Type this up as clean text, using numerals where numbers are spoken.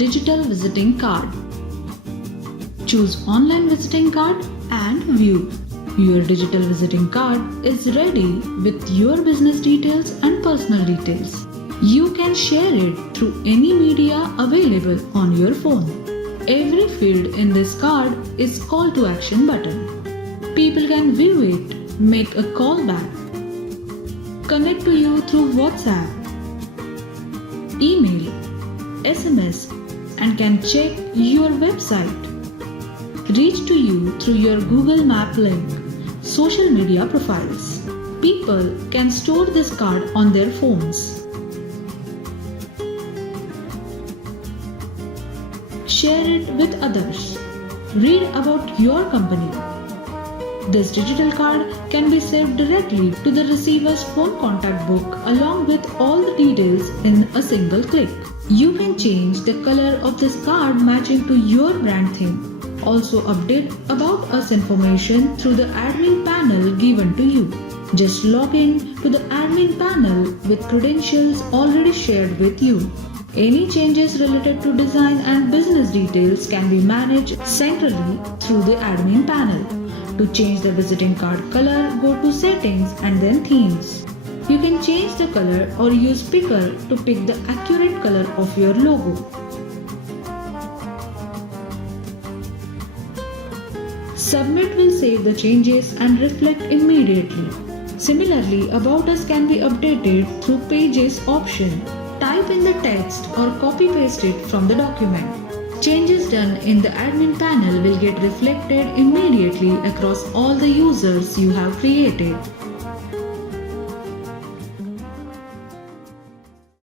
digital visiting card. Choose online visiting card and view. Your digital visiting card is ready with your business details and personal details. You can share it through any media available on your phone. Every field in this card is call to action button. People can view it, make a call back, connect to you through WhatsApp, email, SMS, and can check your website, reach to you through your Google Map link, social media profiles. People can store this card on their phones. Share it with others. Read about your company. This digital card can be saved directly to the receiver's phone contact book along with all the details in a single click. You can change the color of this card matching to your brand theme. Also update about us information through the admin panel given to you. Just log in to the admin panel with credentials already shared with you. Any changes related to design and business details can be managed centrally through the admin panel. To change the visiting card color, go to Settings and then Themes. You can change the color or use Picker to pick the accurate color of your logo. Submit will save the changes and reflect immediately. Similarly, About Us can be updated through Pages option. Type in the text or copy-paste it from the document. Changes done in the admin panel will get reflected immediately across all the users you have created.